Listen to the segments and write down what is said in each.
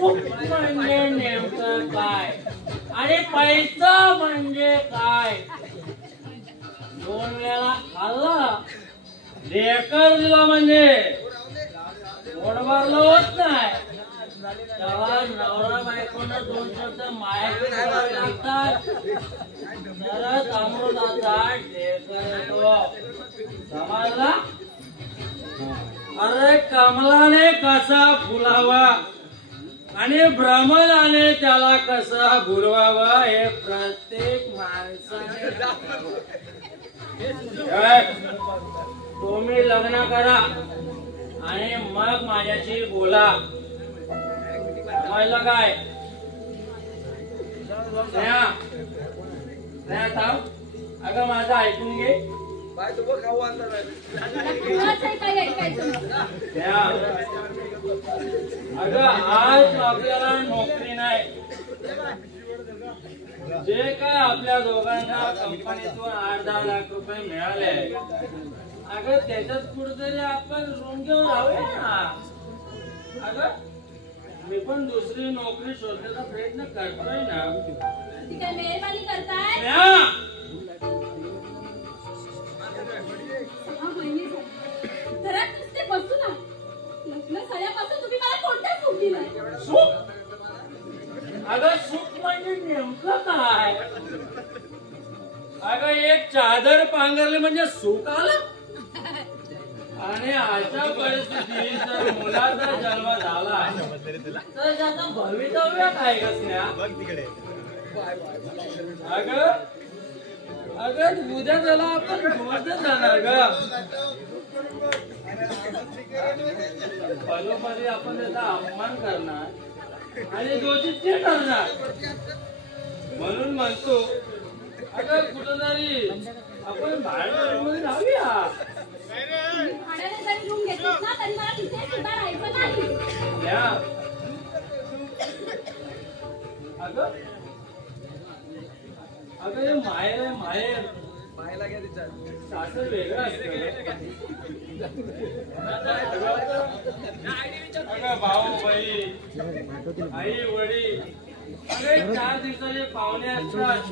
सुख म्हणजे नेमकं काय आणि पैसा म्हणजे काय? 2 वेळा खाल्ला ढेकर दिला म्हणजे पोट भरलं होत नाही. तेव्हा नवरा बायकोनं 2 शब्द मायेत बोलावे लागतात. तरच अमृताचा ढेकर येतो. समजला? अरे कमलाने कसा फुलावा आणि भ्रमराने त्याला कसा बुरवावा हे प्रत्येक माणसाने तुम्ही लग्न करा आणि मग माझ्याशी बोला. समजलं काय? अगं माझं ऐकून घे. अगं आज आपल्याला नोकरी नाही. जे काय आपल्या दोघांना कंपनीतून 8-10 लाख रुपये मिळाले अगं त्याच्यात कुठेतरी आपण रूम घेऊन राहूया ना. अगं मी पण दुसरी नोकरी शोधण्याचा प्रयत्न करतोय ना. काय मेहरबानी करताय? घरात नुसते बसू ना. लग्न झाल्यापासून तुम्ही मला कोणता सुख दिलं? सुख? अगं सुख म्हणजे नेमकं काय? अगं एक चादर पांघरली म्हणजे सुख आलं. आणि अशा परिस्थितीत जर मुलाचा जन्म झाला तर त्याचं भवितव्य काय कसल्या? अगं अगं उद्या त्याला आपण गोष्ट जाणार ग. पदोपदी आपण त्याचा अपमान करणार आणि दोषी ते ठरणार. म्हणून म्हणतो अगं कुठंतरी आपण भाड्याच्या रूममध्ये राहूया. भाड्याने जरी रूम घेतलीस ना तरी मला तिथे सुद्धा राहायचं नाही. अगं अगं हे माहेर आहे माहेर. मायला घ्या तिच्या सासर वेगळं असतं. अगं भाऊ बहीण आई वडील अगं 4 दिवसाचे पाहुणे असतात.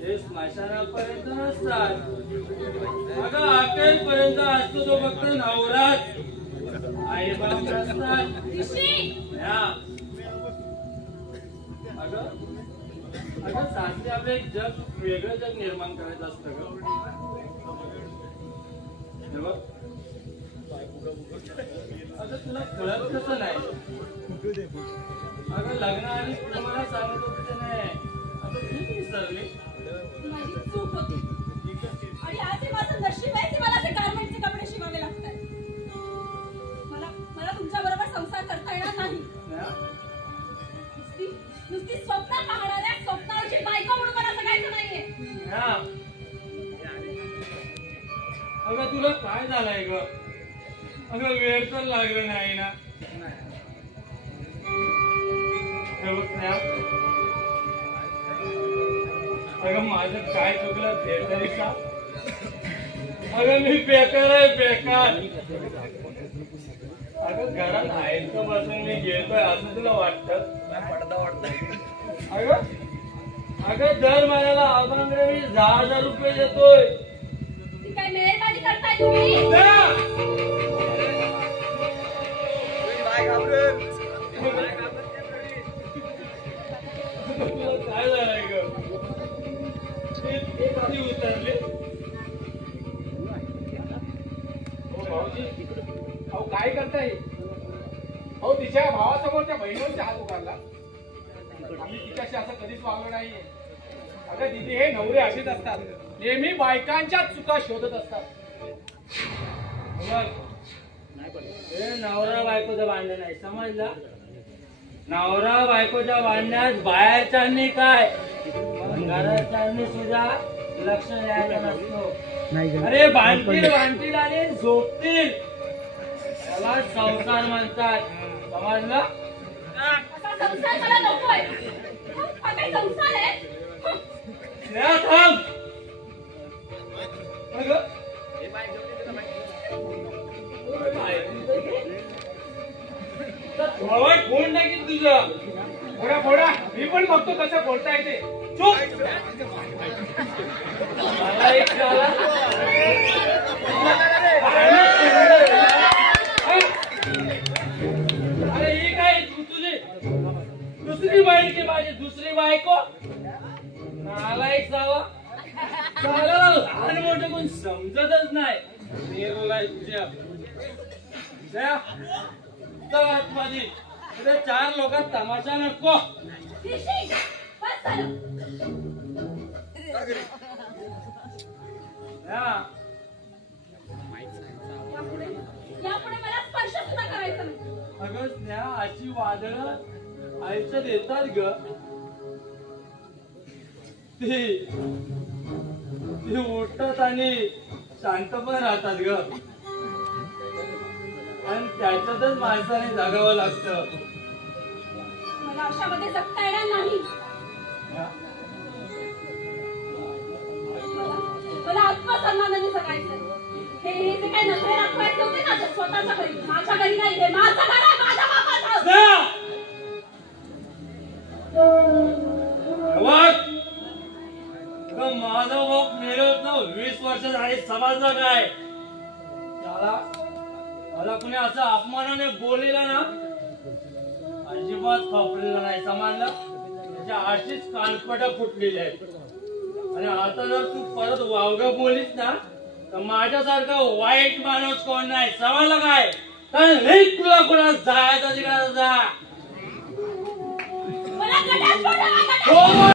हे स्मशानापर्यंत नसतात. अगं अखेरपर्यंत असतो तो फक्त नवराच. आई बाप नसतात. अगं सासरी आपलं एक जग वेगळं जग निर्माण करायचं असतं ग. अगं तुला कळत कसं नाही? अगं लग्न आणि तुम्हाला सांगत होते नाही. आता तू विसरली. माझी चूक होती आणि आज हे माझं नशीब आहे की मला ते गारमेंटचे कपडे शिवावे लागतात. मला तुमच्या बरोबर संसार करता येणार नाही. नुसती स्वप्न पाहणाऱ्या स्वप्नाची बायको म्हणून मला जगायचं नाहीये. अगं तुला काय झालंय ग? अगं वेळ तर लागलं नाही ना. अगं माझं काय चुकलं ते तरी का? अगं मी बेकार आहे बेकार. अगं घरात आयतं बसून मी घेतोय असं तुला वाटतं? अगं दर महिन्याला अभंगरे मी 10,000 रुपये देतोय. काय मेहरबानी करताय तुम्ही? काय झालंय ग? कधी उतरले? अहो काय करताय? अहो तिच्या भावासमोरच्या बहिणीचा हात उगारला. मी तिच्याशी असं कधीच वागलो नाहीये. अगं दिदी हे नवरे असेच असतात. नेहमी बायकांच्या चुका शोधत असतात. हे नवरा बायकोचं भांडण नाही समजला? नवरा बायकोच्या भांडण्यात बाहेरच्यांनी काय घराच्यांनी सुद्धा लक्ष द्यायचं नसतो. अरे भांडतील आणि झोपतील त्याला संसार म्हणतात. समजलं? संसार मला नकोय. हा काय संसार आहे? थांब. थोडवाय फोन टाकीन तुझं. फोडा फोडा, मी पण बघतो कसं फोडता येते. चुप. मला एक झाला. अरे ही काय तुझी दुसरी बायकी, माझी दुसरी बायको. मला एक जावा त्याला लहान मोठं कोण समजतच नाही. निर्लज्ज. आतमध्ये 4 लोकात तमाशा नको. ऋषी, बस झालं. यापुढे मला स्पर्श सुद्धा करायचा नाही. अगं स्नेहा, अशी वादळ आयुष्यात येतात ग. ती उठतात आणि शांत पण राहतात ग. आणि त्याच्यातच माणसाने जगावं लागतं. मला अशामध्ये जगता येणार नाही. मला आत्मसन्मानाने जगायचं. हे जे काही नखरे दाखवायचे होते ना, ते स्वतःच्या घरी, माझ्या घरी नाही. हे माझं घर आहे, माझ्या बापाचं. माझा बाप मिळत ना 20 वर्ष झाली. समजलं काय? मला कुणी असं अपमानाने बोललेलं ना, अजिबात खपलेलं नाही. समजलं? त्याच्या अशीच कानपटा फुटलेली आहे. आणि आता जर तू परत वावगं बोलीस ना, तर माझ्यासारखा वाईट माणूस कोण नाही. समजलं काय? तर तुला कुणा जायचं तिकडे जा. मला गटार सोडा, गटार.